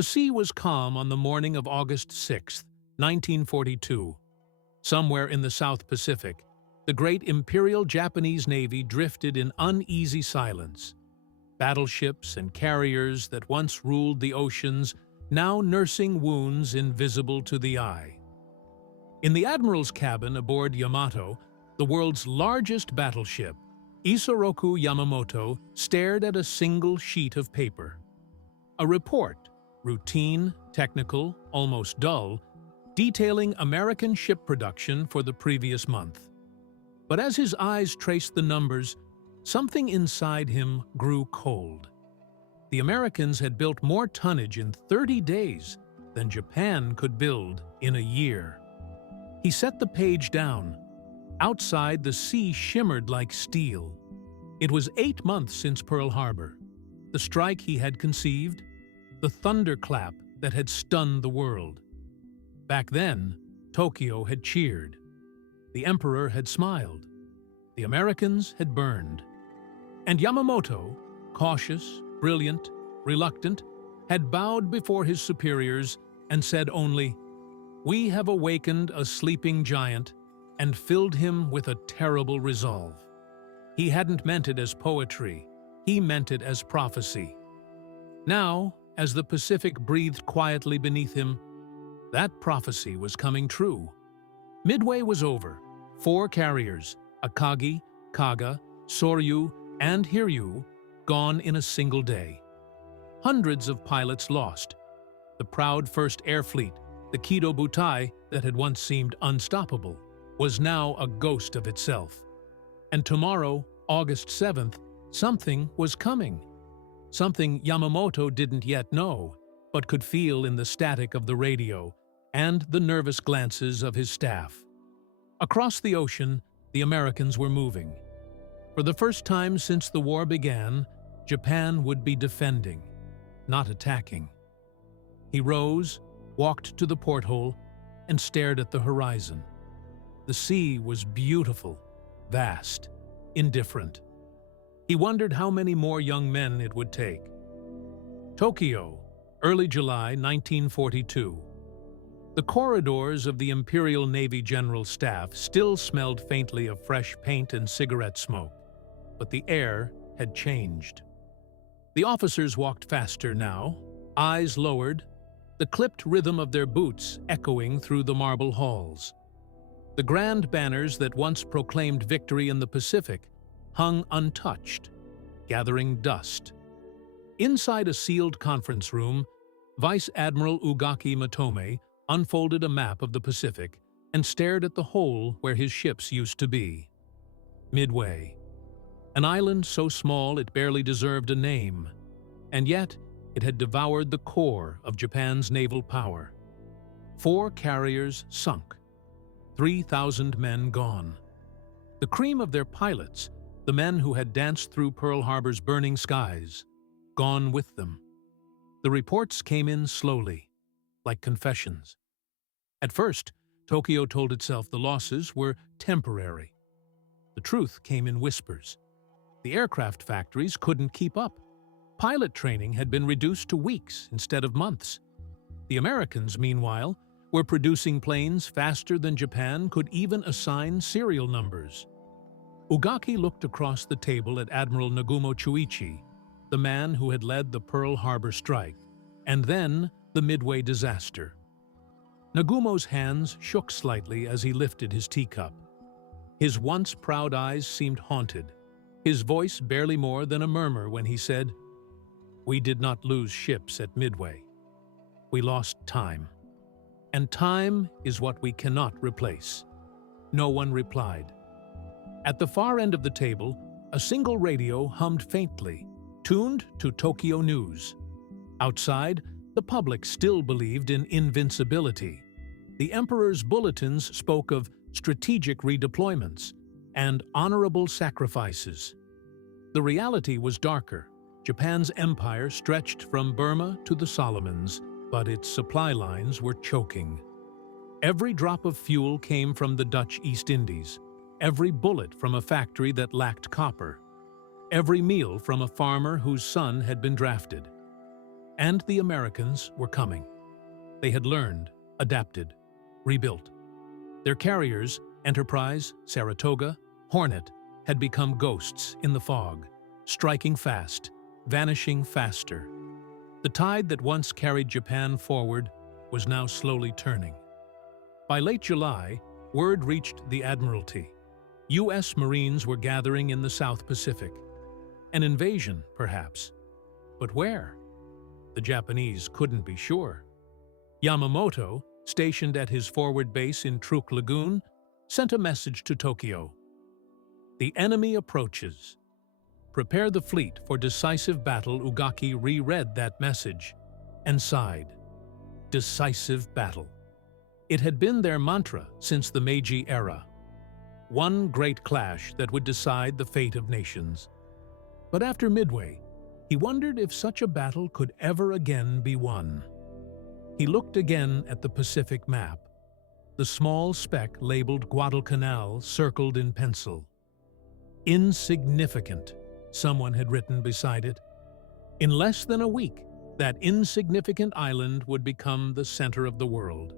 The sea was calm on the morning of August 6, 1942. Somewhere in the South Pacific, the great Imperial Japanese Navy drifted in uneasy silence. Battleships and carriers that once ruled the oceans now nursing wounds invisible to the eye. In the Admiral's cabin aboard Yamato, the world's largest battleship, Isoroku Yamamoto stared at a single sheet of paper. A report, routine, technical, almost dull, detailing American ship production for the previous month. But as his eyes traced the numbers, something inside him grew cold. The Americans had built more tonnage in 30 days than Japan could build in a year. He set the page down. Outside, the sea shimmered like steel. It was 8 months since Pearl Harbor, the strike he had conceived, the thunderclap that had stunned the world. Back then, Tokyo had cheered. The Emperor had smiled. The Americans had burned. And Yamamoto, cautious, brilliant, reluctant, had bowed before his superiors and said only, "We have awakened a sleeping giant and filled him with a terrible resolve." He hadn't meant it as poetry. He meant it as prophecy. Now, as the Pacific breathed quietly beneath him, that prophecy was coming true. Midway was over. 4 carriers, Akagi, Kaga, Soryu, and Hiryu, gone in a single day. Hundreds of pilots lost. The proud First Air Fleet, the Kido Butai that had once seemed unstoppable, was now a ghost of itself. And tomorrow, August 7th, something was coming. Something Yamamoto didn't yet know, but could feel in the static of the radio and the nervous glances of his staff. Across the ocean, the Americans were moving. For the first time since the war began, Japan would be defending, not attacking. He rose, walked to the porthole, and stared at the horizon. The sea was beautiful, vast, indifferent. He wondered how many more young men it would take. Tokyo, early July 1942. The corridors of the Imperial Navy General Staff still smelled faintly of fresh paint and cigarette smoke, but the air had changed. The officers walked faster now, eyes lowered, the clipped rhythm of their boots echoing through the marble halls. The grand banners that once proclaimed victory in the Pacific hung untouched, gathering dust. Inside a sealed conference room, Vice Admiral Ugaki Matome unfolded a map of the Pacific and stared at the hole where his ships used to be. Midway, an island so small it barely deserved a name, and yet it had devoured the core of Japan's naval power. 4 carriers sunk, 3,000 men gone. The cream of their pilots, the men who had danced through Pearl Harbor's burning skies, gone with them. The reports came in slowly, like confessions. At first, Tokyo told itself the losses were temporary. The truth came in whispers. The aircraft factories couldn't keep up. Pilot training had been reduced to weeks instead of months. The Americans, meanwhile, were producing planes faster than Japan could even assign serial numbers. Ugaki looked across the table at Admiral Nagumo Chuichi, the man who had led the Pearl Harbor strike, and then the Midway disaster. Nagumo's hands shook slightly as he lifted his teacup. His once proud eyes seemed haunted, his voice barely more than a murmur when he said, "We did not lose ships at Midway. We lost time. And time is what we cannot replace." No one replied. At the far end of the table, a single radio hummed faintly, tuned to Tokyo news. Outside, the public still believed in invincibility. The Emperor's bulletins spoke of strategic redeployments and honorable sacrifices. The reality was darker. Japan's empire stretched from Burma to the Solomons, but its supply lines were choking. Every drop of fuel came from the Dutch East Indies, every bullet from a factory that lacked copper, every meal from a farmer whose son had been drafted. And the Americans were coming. They had learned, adapted, rebuilt. Their carriers, Enterprise, Saratoga, Hornet, had become ghosts in the fog, striking fast, vanishing faster. The tide that once carried Japan forward was now slowly turning. By late July, word reached the Admiralty. U.S. Marines were gathering in the South Pacific. An invasion, perhaps. But where? The Japanese couldn't be sure. Yamamoto, stationed at his forward base in Truk Lagoon, sent a message to Tokyo. The enemy approaches. Prepare the fleet for decisive battle. Ugaki reread that message and sighed. Decisive battle. It had been their mantra since the Meiji era. One great clash that would decide the fate of nations. But after Midway, he wondered if such a battle could ever again be won. He looked again at the Pacific map. The small speck labeled Guadalcanal circled in pencil. Insignificant, someone had written beside it. In less than a week, that insignificant island would become the center of the world.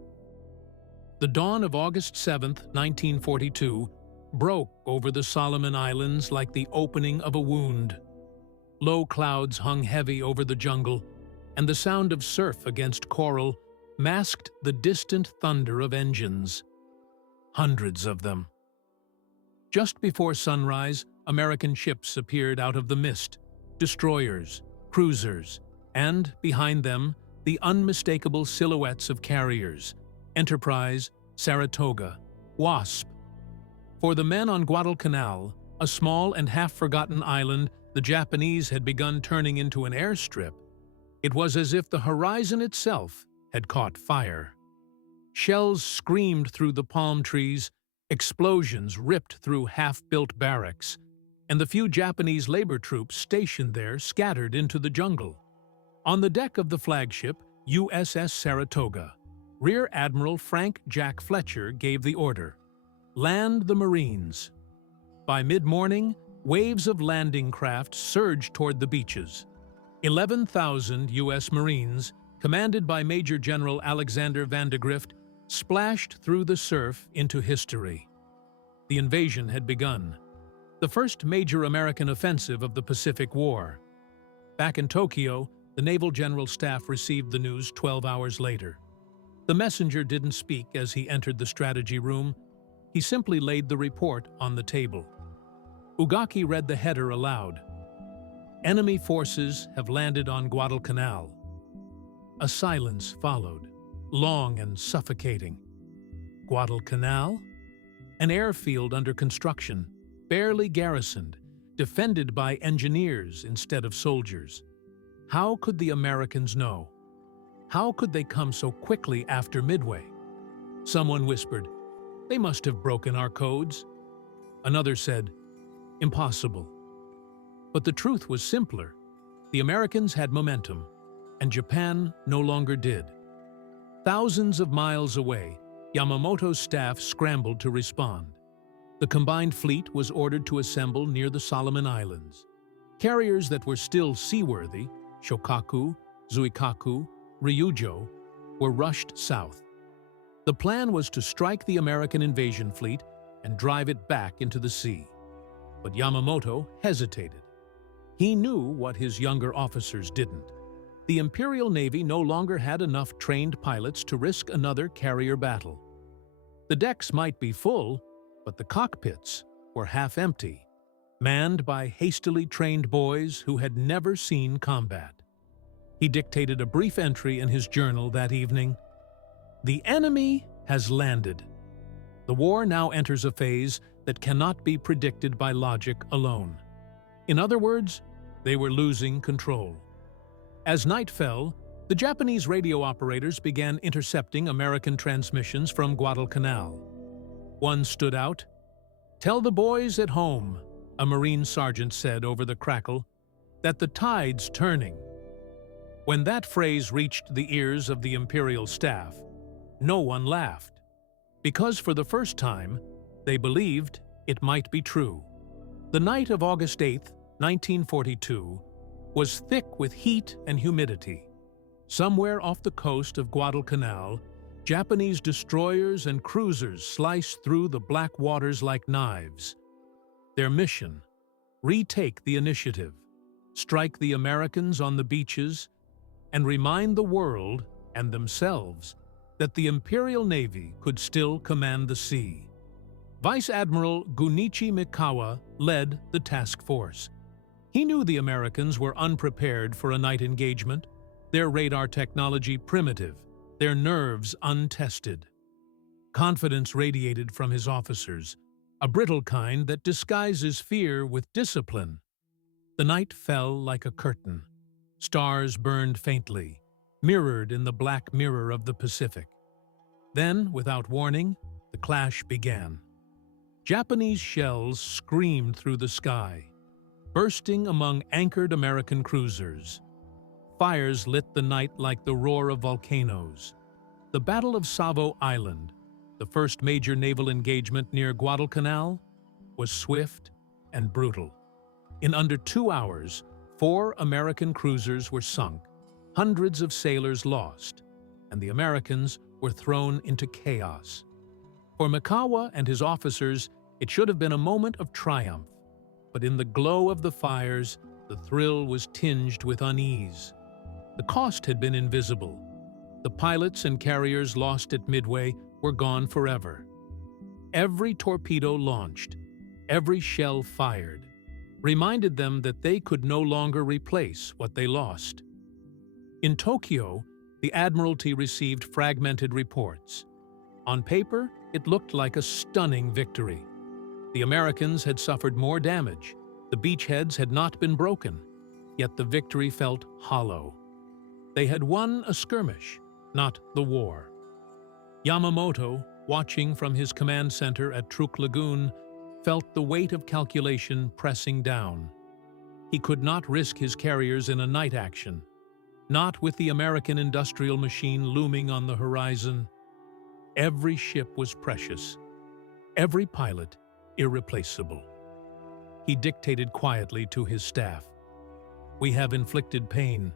The dawn of August 7, 1942, broke over the Solomon Islands like the opening of a wound. Low clouds hung heavy over the jungle, and the sound of surf against coral masked the distant thunder of engines. Hundreds of them. Just before sunrise, American ships appeared out of the mist, destroyers, cruisers, and, behind them, the unmistakable silhouettes of carriers, Enterprise, Saratoga, Wasp. For the men on Guadalcanal, a small and half-forgotten island the Japanese had begun turning into an airstrip, it was as if the horizon itself had caught fire. Shells screamed through the palm trees, explosions ripped through half-built barracks, and the few Japanese labor troops stationed there scattered into the jungle. On the deck of the flagship, USS Saratoga, Rear Admiral Frank Jack Fletcher gave the order, "Land the Marines." By mid-morning, waves of landing craft surged toward the beaches. 11,000 U.S. Marines, commanded by Major General Alexander Vandegrift, splashed through the surf into history. The invasion had begun, the first major American offensive of the Pacific War. Back in Tokyo, the Naval General Staff received the news 12 hours later. The messenger didn't speak as he entered the strategy room. He simply laid the report on the table. Ugaki read the header aloud. Enemy forces have landed on Guadalcanal. A silence followed, long and suffocating. Guadalcanal? An airfield under construction, barely garrisoned, defended by engineers instead of soldiers. How could the Americans know? How could they come so quickly after Midway? Someone whispered, "They must have broken our codes." Another said, "Impossible." But the truth was simpler. The Americans had momentum, and Japan no longer did. Thousands of miles away, Yamamoto's staff scrambled to respond. The combined fleet was ordered to assemble near the Solomon Islands. Carriers that were still seaworthy, Shokaku, Zuikaku, Ryujo, were rushed south. The plan was to strike the American invasion fleet and drive it back into the sea. But Yamamoto hesitated. He knew what his younger officers didn't. The Imperial Navy no longer had enough trained pilots to risk another carrier battle. The decks might be full, but the cockpits were half empty, manned by hastily trained boys who had never seen combat. He dictated a brief entry in his journal that evening. "The enemy has landed. The war now enters a phase that cannot be predicted by logic alone." In other words, they were losing control. As night fell, the Japanese radio operators began intercepting American transmissions from Guadalcanal. One stood out. "Tell the boys at home," a Marine sergeant said over the crackle, "that the tide's turning." When that phrase reached the ears of the Imperial staff, no one laughed, because for the first time, they believed it might be true. The night of August 8, 1942, was thick with heat and humidity. Somewhere off the coast of Guadalcanal, Japanese destroyers and cruisers sliced through the black waters like knives. Their mission: retake the initiative, strike the Americans on the beaches, and remind the world and themselves that the Imperial Navy could still command the sea. Vice Admiral Gunichi Mikawa led the task force. He knew the Americans were unprepared for a night engagement, their radar technology primitive, their nerves untested. Confidence radiated from his officers, a brittle kind that disguises fear with discipline. The night fell like a curtain. Stars burned faintly, mirrored in the black mirror of the Pacific. Then, without warning, the clash began. Japanese shells screamed through the sky, bursting among anchored American cruisers. Fires lit the night like the roar of volcanoes. The Battle of Savo Island, the first major naval engagement near Guadalcanal, was swift and brutal. In under 2 hours, 4 American cruisers were sunk, hundreds of sailors lost, and the Americans were thrown into chaos. For Mikawa and his officers, it should have been a moment of triumph, but in the glow of the fires, the thrill was tinged with unease. The cost had been invisible. The pilots and carriers lost at Midway were gone forever. Every torpedo launched, every shell fired, reminded them that they could no longer replace what they lost. In Tokyo, the Admiralty received fragmented reports. On paper, it looked like a stunning victory. The Americans had suffered more damage. The beachheads had not been broken, yet the victory felt hollow. They had won a skirmish, not the war. Yamamoto, watching from his command center at Truk Lagoon, felt the weight of calculation pressing down. He could not risk his carriers in a night action, not with the American industrial machine looming on the horizon. Every ship was precious, every pilot irreplaceable. He dictated quietly to his staff, "We have inflicted pain,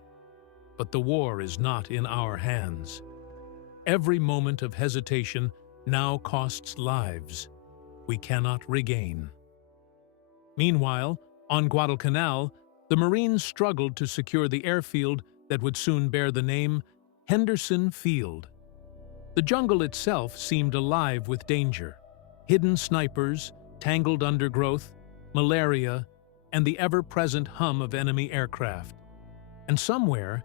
but the war is not in our hands. Every moment of hesitation now costs lives we cannot regain." Meanwhile, on Guadalcanal, the Marines struggled to secure the airfield that would soon bear the name Henderson Field. The jungle itself seemed alive with danger. Hidden snipers, tangled undergrowth, malaria, and the ever-present hum of enemy aircraft. And somewhere,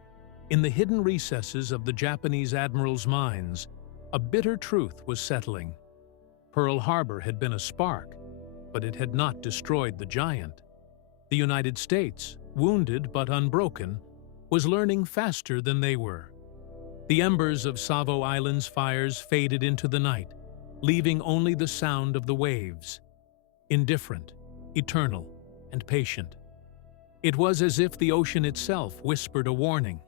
in the hidden recesses of the Japanese admirals' minds, a bitter truth was settling. Pearl Harbor had been a spark, but it had not destroyed the giant. The United States, wounded but unbroken, was learning faster than they were. The embers of Savo Island's fires faded into the night, leaving only the sound of the waves, indifferent, eternal, and patient. It was as if the ocean itself whispered a warning.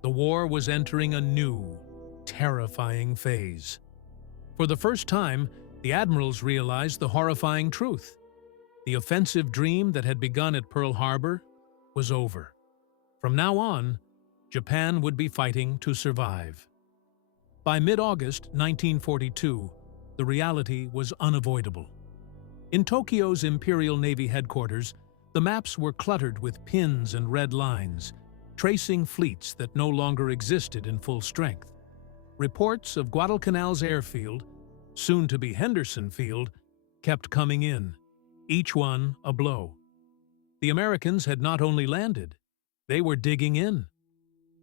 The war was entering a new, terrifying phase. For the first time, the admirals realized the horrifying truth. The offensive dream that had begun at Pearl Harbor was over. From now on, Japan would be fighting to survive. By mid-August 1942, the reality was unavoidable. In Tokyo's Imperial Navy headquarters, the maps were cluttered with pins and red lines, tracing fleets that no longer existed in full strength. Reports of Guadalcanal's airfield, soon to be Henderson Field, kept coming in, each one a blow. The Americans had not only landed, they were digging in.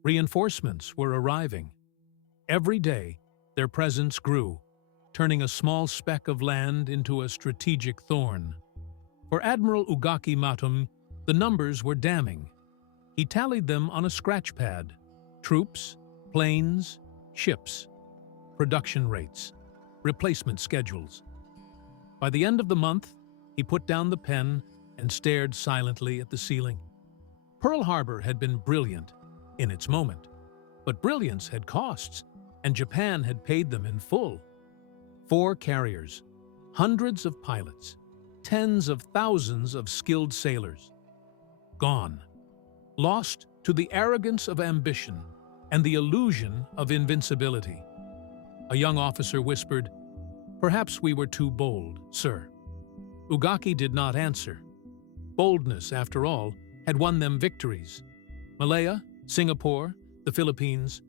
Reinforcements were arriving. Every day, their presence grew, turning a small speck of land into a strategic thorn. For Admiral Ugaki Matum, the numbers were damning. He tallied them on a scratch pad: troops, planes, ships, production rates, replacement schedules. By the end of the month, he put down the pen and stared silently at the ceiling. Pearl Harbor had been brilliant in its moment, but brilliance had costs, and Japan had paid them in full. 4 carriers, hundreds of pilots, tens of thousands of skilled sailors. Gone. Lost to the arrogance of ambition and the illusion of invincibility. A young officer whispered, "Perhaps we were too bold, sir." Ugaki did not answer. Boldness, after all, had won them victories. Malaya, Singapore, the Philippines.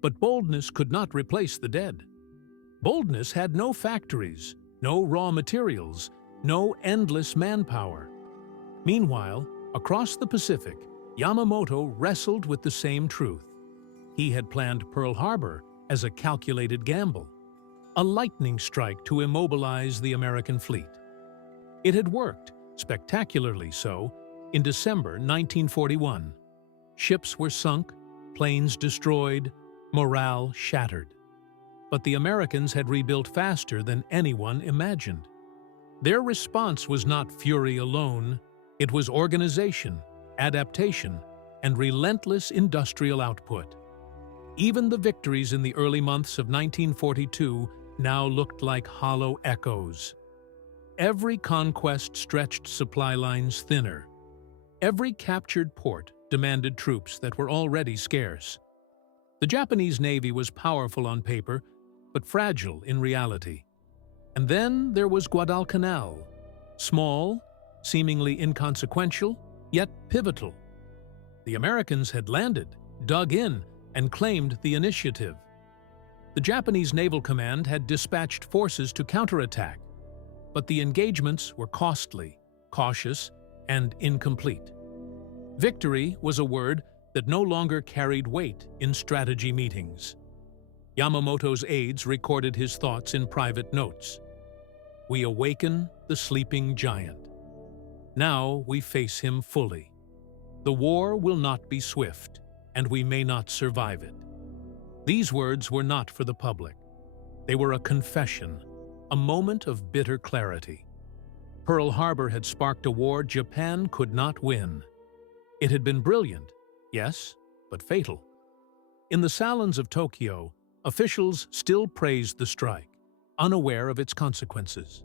But boldness could not replace the dead. Boldness had no factories, no raw materials, no endless manpower. Meanwhile, across the Pacific, Yamamoto wrestled with the same truth. He had planned Pearl Harbor as a calculated gamble, a lightning strike to immobilize the American fleet. It had worked, spectacularly so, in December 1941. Ships were sunk, planes destroyed, morale shattered. But the Americans had rebuilt faster than anyone imagined. Their response was not fury alone, it was organization, adaptation, and relentless industrial output. Even the victories in the early months of 1942 now looked like hollow echoes. Every conquest stretched supply lines thinner. Every captured port demanded troops that were already scarce. The Japanese Navy was powerful on paper, but fragile in reality. And then there was Guadalcanal, small, seemingly inconsequential, yet pivotal. The Americans had landed, dug in, and claimed the initiative. The Japanese Naval Command had dispatched forces to counterattack, but the engagements were costly, cautious, and incomplete. Victory was a word that no longer carried weight in strategy meetings. Yamamoto's aides recorded his thoughts in private notes. "We awaken the sleeping giant. Now we face him fully. The war will not be swift, and we may not survive it." These words were not for the public. They were a confession, a moment of bitter clarity. Pearl Harbor had sparked a war Japan could not win. It had been brilliant, yes, but fatal. In the salons of Tokyo, officials still praised the strike, unaware of its consequences.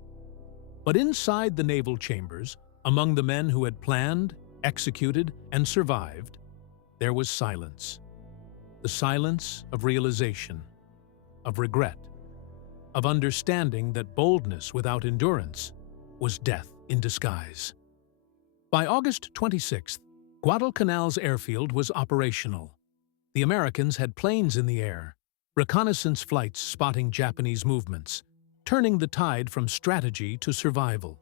But inside the naval chambers, among the men who had planned, executed, and survived, there was silence. The silence of realization, of regret, of understanding that boldness without endurance was death in disguise. By August 26th, Guadalcanal's airfield was operational. The Americans had planes in the air, reconnaissance flights spotting Japanese movements, turning the tide from strategy to survival.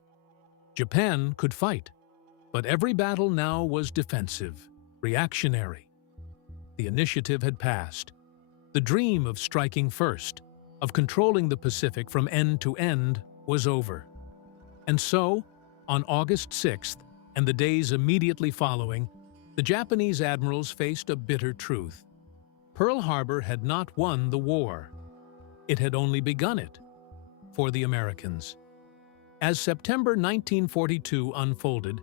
Japan could fight, but every battle now was defensive, reactionary. The initiative had passed. The dream of striking first, of controlling the Pacific from end to end, was over. And so, on August 6th, and the days immediately following, the Japanese admirals faced a bitter truth. Pearl Harbor had not won the war. It had only begun it, for the Americans. As September 1942 unfolded,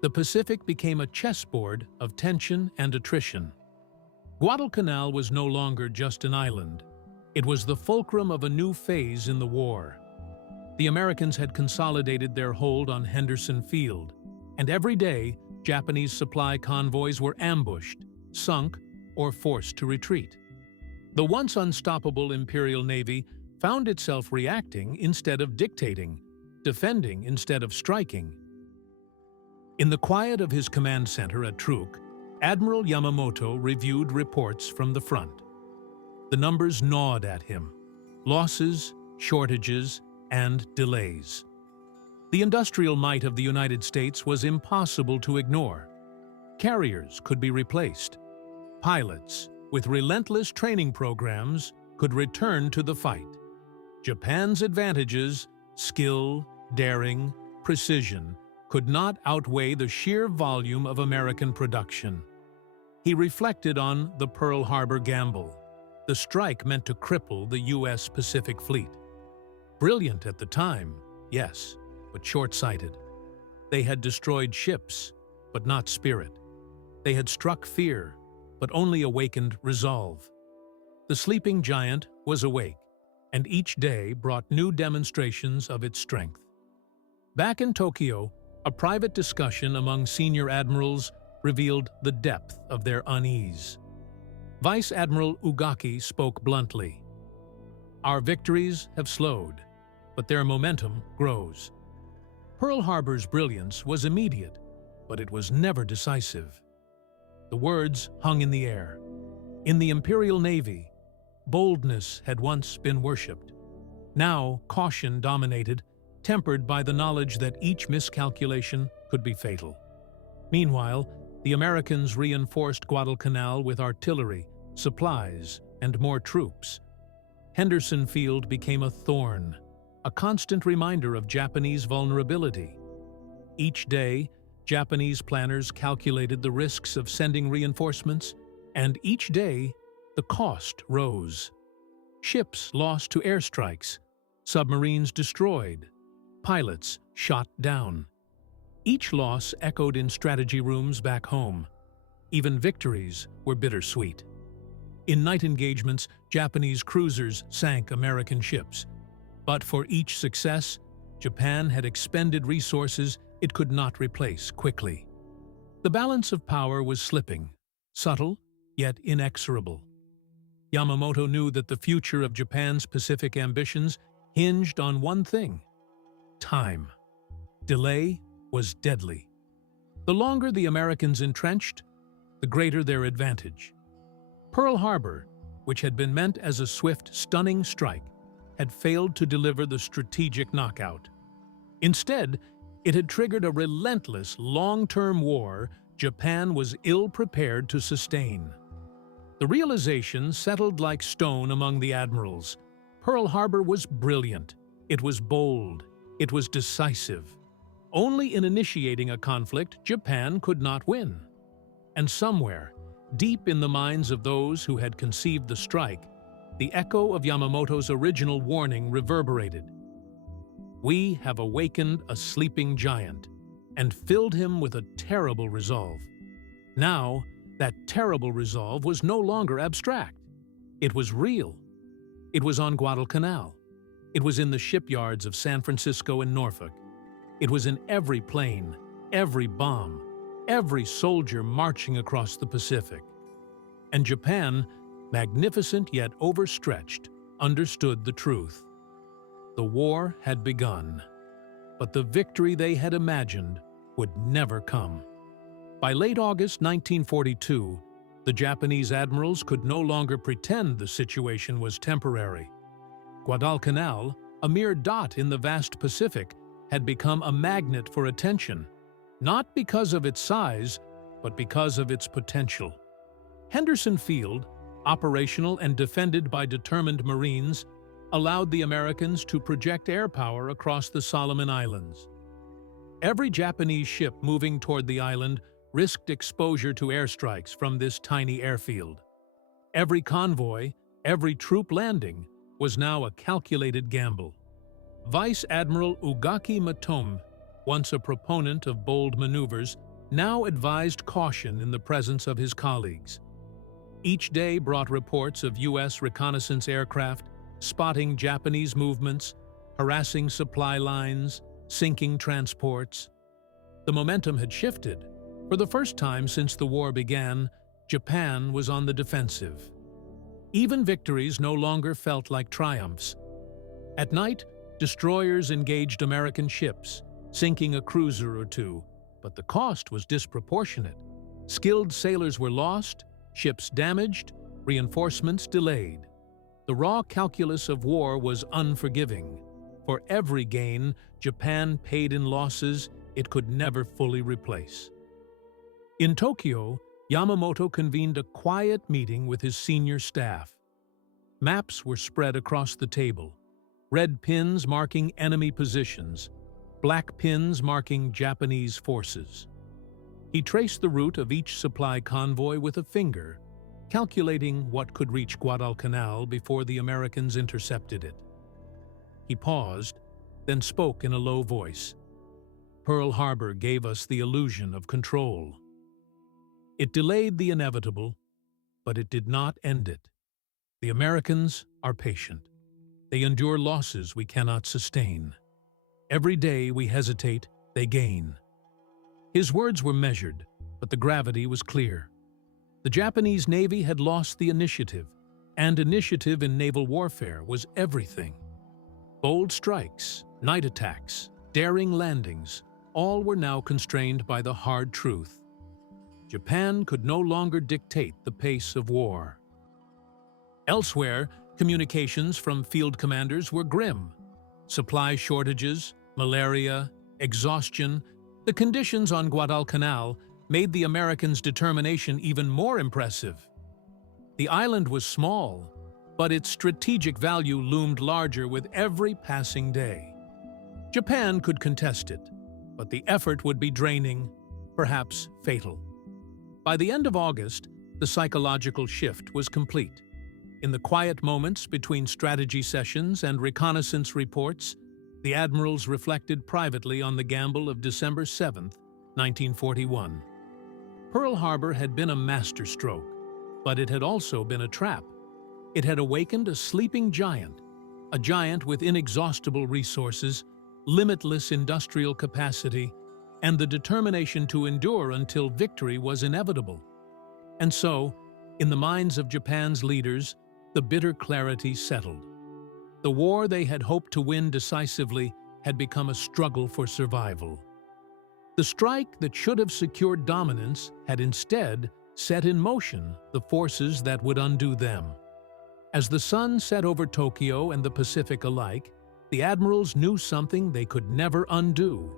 the Pacific became a chessboard of tension and attrition. Guadalcanal was no longer just an island. It was the fulcrum of a new phase in the war. The Americans had consolidated their hold on Henderson Field, and every day, Japanese supply convoys were ambushed, sunk, or forced to retreat. The once unstoppable Imperial Navy found itself reacting instead of dictating, defending instead of striking. In the quiet of his command center at Truk, Admiral Yamamoto reviewed reports from the front. The numbers gnawed at him: losses, shortages, and delays. The industrial might of the United States was impossible to ignore. Carriers could be replaced. Pilots, with relentless training programs, could return to the fight. Japan's advantages, skill, daring, precision, could not outweigh the sheer volume of American production. He reflected on the Pearl Harbor gamble. The strike meant to cripple the U.S. Pacific Fleet. Brilliant at the time, yes, but short-sighted. They had destroyed ships, but not spirit. They had struck fear, but only awakened resolve. The sleeping giant was awake, and each day brought new demonstrations of its strength. Back in Tokyo, a private discussion among senior admirals revealed the depth of their unease. Vice Admiral Ugaki spoke bluntly. "Our victories have slowed, but their momentum grows." Pearl Harbor's brilliance was immediate, but it was never decisive. The words hung in the air. In the Imperial Navy, boldness had once been worshipped. Now caution dominated, tempered by the knowledge that each miscalculation could be fatal. Meanwhile, the Americans reinforced Guadalcanal with artillery, supplies, and more troops. Henderson Field became a thorn, a constant reminder of Japanese vulnerability. Each day, Japanese planners calculated the risks of sending reinforcements, and each day, the cost rose. Ships lost to airstrikes, submarines destroyed, pilots shot down. Each loss echoed in strategy rooms back home. Even victories were bittersweet. In night engagements, Japanese cruisers sank American ships. But for each success, Japan had expended resources it could not replace quickly. The balance of power was slipping, subtle yet inexorable. Yamamoto knew that the future of Japan's Pacific ambitions hinged on one thing: time. Delay was deadly. The longer the Americans entrenched, the greater their advantage. Pearl Harbor, which had been meant as a swift, stunning strike, had failed to deliver the strategic knockout. Instead, it had triggered a relentless, long-term war Japan was ill-prepared to sustain. The realization settled like stone among the admirals. Pearl Harbor was brilliant. It was bold. It was decisive. Only in initiating a conflict, Japan could not win. And somewhere, deep in the minds of those who had conceived the strike, the echo of Yamamoto's original warning reverberated. "We have awakened a sleeping giant," and filled him with a terrible resolve. Now, that terrible resolve was no longer abstract. It was real. It was on Guadalcanal. It was in the shipyards of San Francisco and Norfolk. It was in every plane, every bomb, every soldier marching across the Pacific. And Japan, magnificent yet overstretched, understood the truth. The war had begun, but the victory they had imagined would never come. By late August 1942, the Japanese admirals could no longer pretend the situation was temporary. Guadalcanal, a mere dot in the vast Pacific, had become a magnet for attention, not because of its size, but because of its potential. Henderson Field, operational and defended by determined Marines, allowed the Americans to project air power across the Solomon Islands. Every Japanese ship moving toward the island risked exposure to airstrikes from this tiny airfield. Every convoy, every troop landing, was now a calculated gamble. Vice Admiral Ugaki Matome, once a proponent of bold maneuvers, now advised caution in the presence of his colleagues. Each day brought reports of U.S. reconnaissance aircraft, spotting Japanese movements, harassing supply lines, sinking transports. The momentum had shifted. For the first time since the war began, Japan was on the defensive. Even victories no longer felt like triumphs. At night, destroyers engaged American ships, sinking a cruiser or two, but the cost was disproportionate. Skilled sailors were lost, ships damaged, reinforcements delayed. The raw calculus of war was unforgiving. For every gain Japan paid in losses it could never fully replace. In Tokyo, Yamamoto convened a quiet meeting with his senior staff. Maps were spread across the table, red pins marking enemy positions, black pins marking Japanese forces. He traced the route of each supply convoy with a finger, calculating what could reach Guadalcanal before the Americans intercepted it. He paused, then spoke in a low voice. "Pearl Harbor gave us the illusion of control. It delayed the inevitable, but it did not end it. The Americans are patient. They endure losses we cannot sustain. Every day we hesitate, they gain." His words were measured, but the gravity was clear. The Japanese Navy had lost the initiative, and initiative in naval warfare was everything. Bold strikes, night attacks, daring landings, all were now constrained by the hard truth. Japan could no longer dictate the pace of war. Elsewhere, communications from field commanders were grim. Supply shortages, malaria, exhaustion, the conditions on Guadalcanal made the Americans' determination even more impressive. The island was small, but its strategic value loomed larger with every passing day. Japan could contest it, but the effort would be draining, perhaps fatal. By the end of August, the psychological shift was complete. In the quiet moments between strategy sessions and reconnaissance reports, the admirals reflected privately on the gamble of December 7, 1941. Pearl Harbor had been a masterstroke, but it had also been a trap. It had awakened a sleeping giant, a giant with inexhaustible resources, limitless industrial capacity, and the determination to endure until victory was inevitable. And so, in the minds of Japan's leaders, the bitter clarity settled. The war they had hoped to win decisively had become a struggle for survival. The strike that should have secured dominance had instead set in motion the forces that would undo them. As the sun set over Tokyo and the Pacific alike, the admirals knew something they could never undo.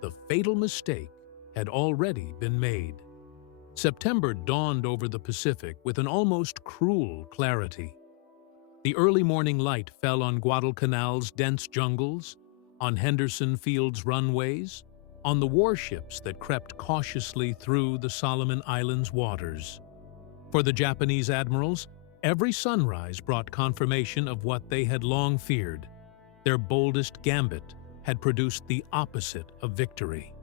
The fatal mistake had already been made. September dawned over the Pacific with an almost cruel clarity. The early morning light fell on Guadalcanal's dense jungles, on Henderson Field's runways, on the warships that crept cautiously through the Solomon Islands waters. For the Japanese admirals, every sunrise brought confirmation of what they had long feared. Their boldest gambit had produced the opposite of victory.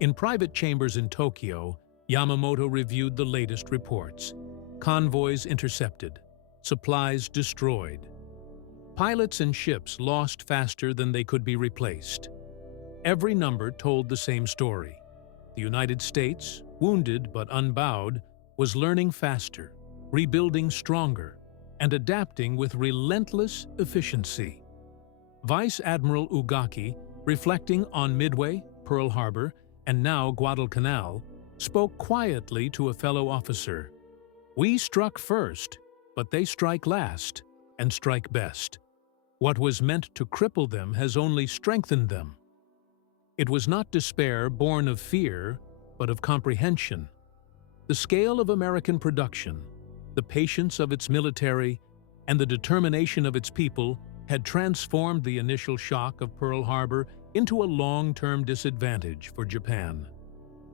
In private chambers in Tokyo, Yamamoto reviewed the latest reports. Convoys intercepted, supplies destroyed. Pilots and ships lost faster than they could be replaced. Every number told the same story. The United States, wounded but unbowed, was learning faster, rebuilding stronger, and adapting with relentless efficiency. Vice Admiral Ugaki, reflecting on Midway, Pearl Harbor, and now Guadalcanal, spoke quietly to a fellow officer. "We struck first, but they strike last, and strike best. What was meant to cripple them has only strengthened them." It was not despair born of fear, but of comprehension. The scale of American production, the patience of its military, and the determination of its people had transformed the initial shock of Pearl Harbor into a long-term disadvantage for Japan.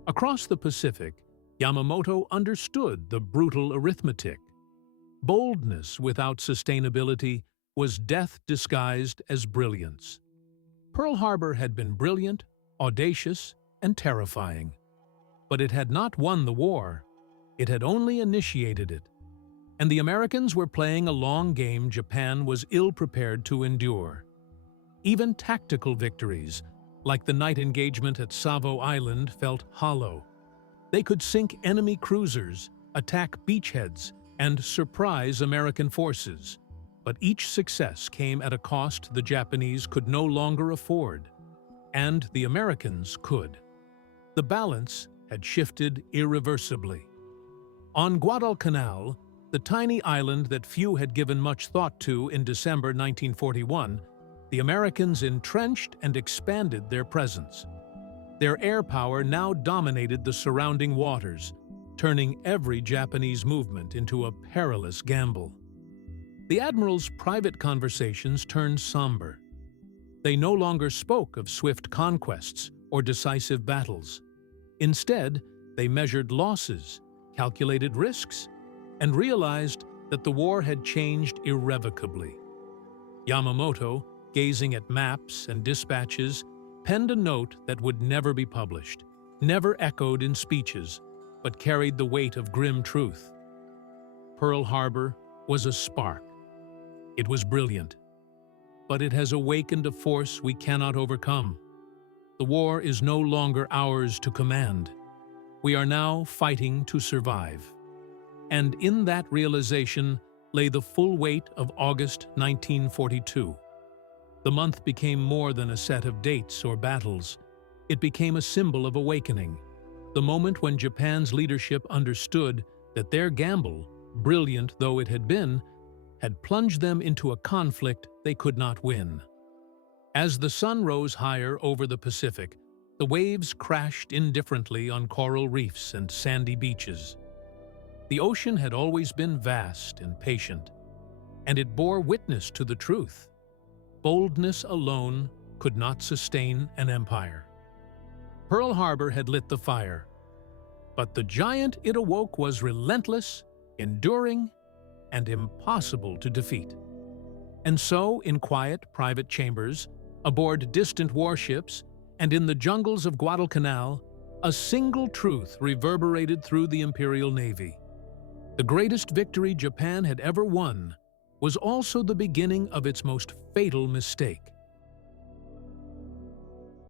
Across the Pacific, Yamamoto understood the brutal arithmetic. Boldness without sustainability was death disguised as brilliance. Pearl Harbor had been brilliant, audacious, and terrifying. But it had not won the war. It had only initiated it. And the Americans were playing a long game Japan was ill-prepared to endure. Even tactical victories, like the night engagement at Savo Island, felt hollow. They could sink enemy cruisers, attack beachheads, and surprise American forces. But each success came at a cost the Japanese could no longer afford. And the Americans could. The balance had shifted irreversibly. On Guadalcanal, the tiny island that few had given much thought to in December 1941, the Americans entrenched and expanded their presence. Their air power now dominated the surrounding waters, turning every Japanese movement into a perilous gamble. The admirals' private conversations turned somber. They no longer spoke of swift conquests or decisive battles. Instead, they measured losses, calculated risks, and realized that the war had changed irrevocably. Yamamoto, gazing at maps and dispatches, penned a note that would never be published, never echoed in speeches, but carried the weight of grim truth. Pearl Harbor was a spark. It was brilliant. But it has awakened a force we cannot overcome. The war is no longer ours to command. We are now fighting to survive. And in that realization lay the full weight of August 1942. The month became more than a set of dates or battles. It became a symbol of awakening, the moment when Japan's leadership understood that their gamble, brilliant though it had been, had plunged them into a conflict they could not win. As the sun rose higher over the Pacific, the waves crashed indifferently on coral reefs and sandy beaches. The ocean had always been vast and patient, and it bore witness to the truth. Boldness alone could not sustain an empire. Pearl Harbor had lit the fire, but the giant it awoke was relentless, enduring, and impossible to defeat. And so, in quiet, private chambers, aboard distant warships, and in the jungles of Guadalcanal, a single truth reverberated through the Imperial Navy. The greatest victory Japan had ever won was also the beginning of its most fatal mistake.